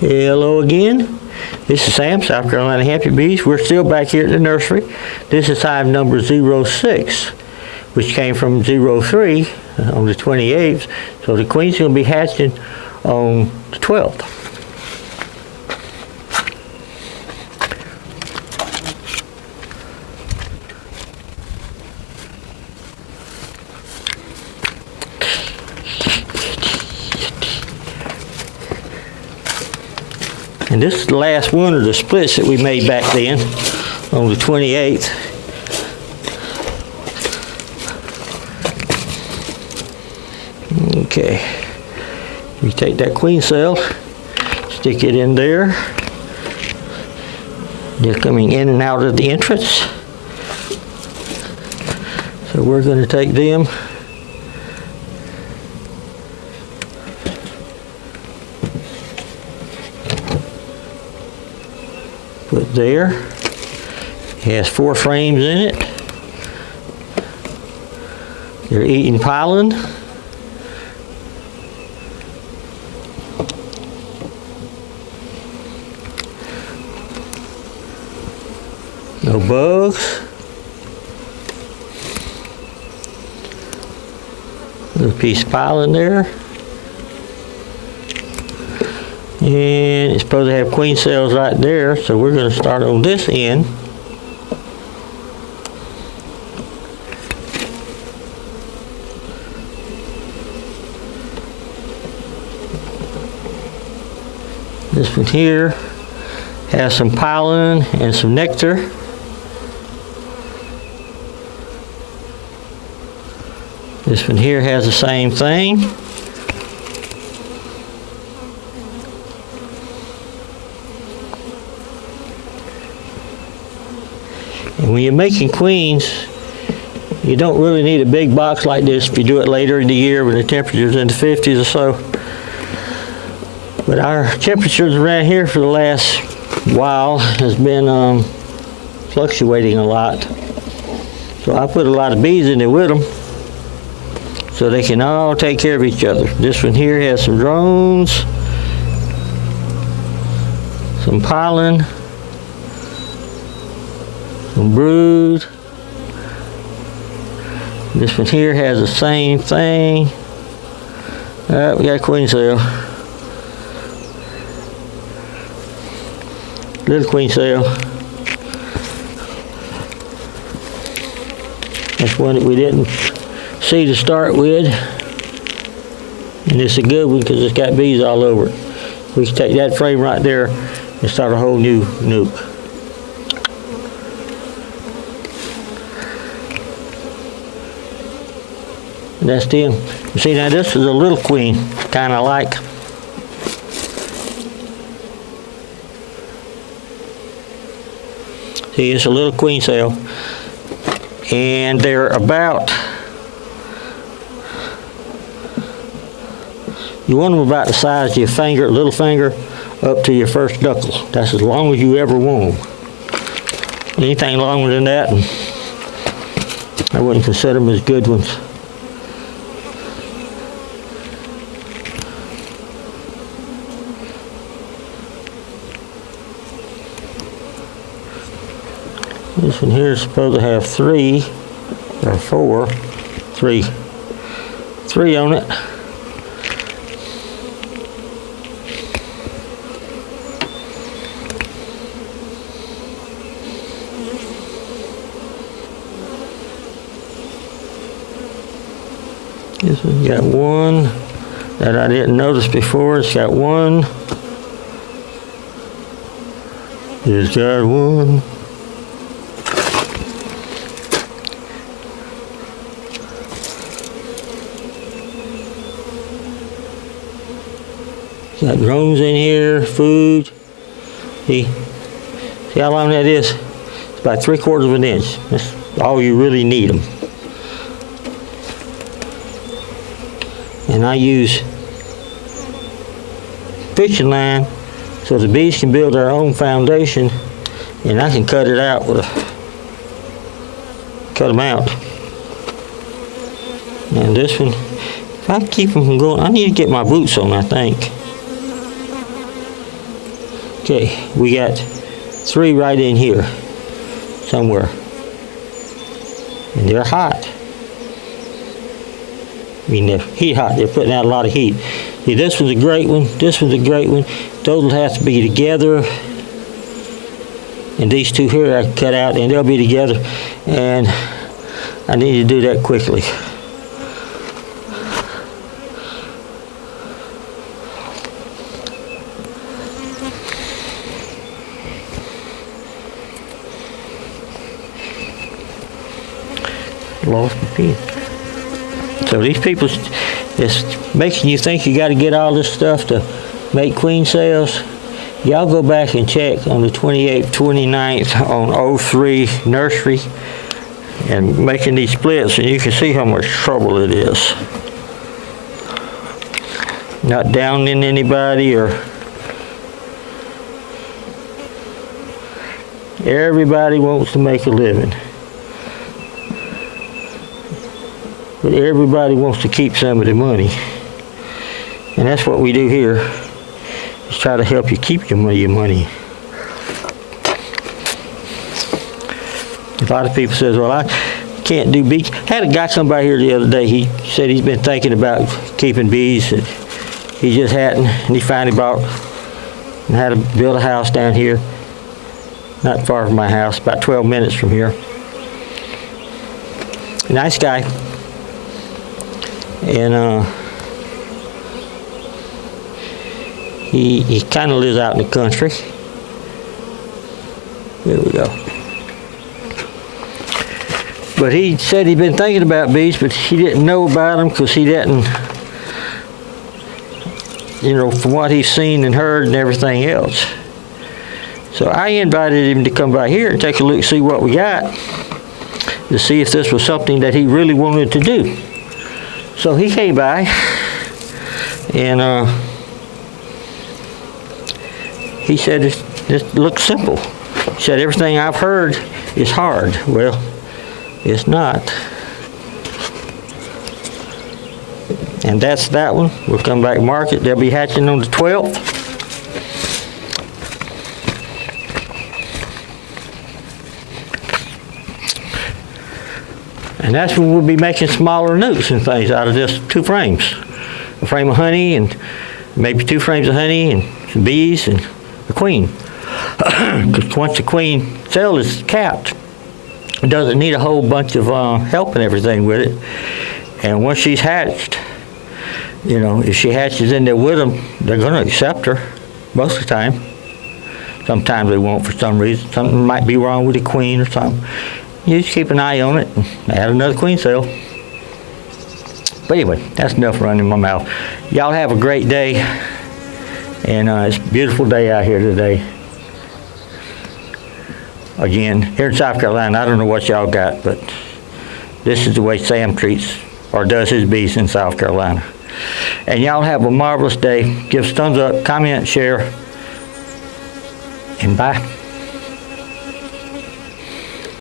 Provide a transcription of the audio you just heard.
Hello again. This is Sam, South Carolina Happy Bees. We're still back here at the nursery. This is hive number 06, which came from 03 on the 28th. So the queen's going to be hatching on the 12th. And this is the last one of the splits that we made back then on the 28th. Okay, you take that queen cell, stick it in there. They're coming in and out of the entrance. So we're going to take them . Put there. It has 4 frames in it. They're eating pollen. No bugs. Little piece of pollen there. And it's supposed to have queen cells right there, so we're going to start on this end. This one here has some pollen and some nectar. This one here has the same thing. And when you're making queens, you don't really need a big box like this if you do it later in the year when the temperature's in the 50s or so. But our temperatures around here for the last while has been fluctuating a lot. So I put a lot of bees in there with them so they can all take care of each other. This one here has some drones, some pollen, some brood. This one here has the same thing. All right, we got a queen cell. Little queen cell. That's one that we didn't see to start with. And it's a good one because it's got bees all over it. We can take that frame right there and start a whole new nuke. And that's them. You see, now this is a little queen, kind of like. See, it's a little queen cell. And they're about, you want them about the size of your finger, little finger, up to your first knuckle. That's as long as you ever want them. Anything longer than that, I wouldn't consider them as good ones. This one here is supposed to have 3 or 4, 3 on it. This one's got 1 that I didn't notice before. It's got 1. It's got 1. Got drones in here, food. See how long that is? It's about 3/4 of an inch. That's all you really need them. And I use fishing line so the bees can build their own foundation, and I can cut it out with cut them out. And this one, if I keep them from going, I need to get my boots on, I think. Okay, we got 3 right in here somewhere. And they're hot. I mean, they're heat hot. They're putting out a lot of heat. See, this one's a great one. This one's a great one. Those will have to be together. And these 2 here I cut out, and they'll be together. And I need to do that quickly. Lost my pen. So these people, it's making you think you got to get all this stuff to make queen cells. Y'all go back and check on the 28th, 29th on 03 nursery and making these splits, and you can see how much trouble it is. Not downing anybody or everybody wants to make a living. But everybody wants to keep some of the money. And that's what we do here, is try to help you keep your money. A lot of people says, well, I can't do bees. Had a guy come by here the other day. He said he's been thinking about keeping bees. And he just hadn't, and he finally bought and had to build a house down here, not far from my house, about 12 minutes from here. Nice guy. And he kind of lives out in the country. There we go. But he said he'd been thinking about bees, but he didn't know about them because he didn't, you know, from what he's seen and heard and everything else. So I invited him to come by here and take a look, see what we got, to see if this was something that he really wanted to do. So he came by, and he said it looks simple. He said everything I've heard is hard. Well, it's not. And that's that one. We'll come back and mark it. They'll be hatching on the 12th. And that's when we'll be making smaller nukes and things out of just 2 frames. A frame of honey and maybe 2 frames of honey and some bees and a queen. Because once the queen cell is capped, it doesn't need a whole bunch of help and everything with it. And once she's hatched, you know, if she hatches in there with them, they're going to accept her most of the time. Sometimes they won't for some reason. Something might be wrong with the queen or something. You just keep an eye on it and add another queen cell. But anyway, that's enough running my mouth. Y'all have a great day. And it's a beautiful day out here today. Again, here in South Carolina, I don't know what y'all got, but this is the way Sam treats or does his bees in South Carolina. And y'all have a marvelous day. Give us a thumbs up, comment, share, and bye.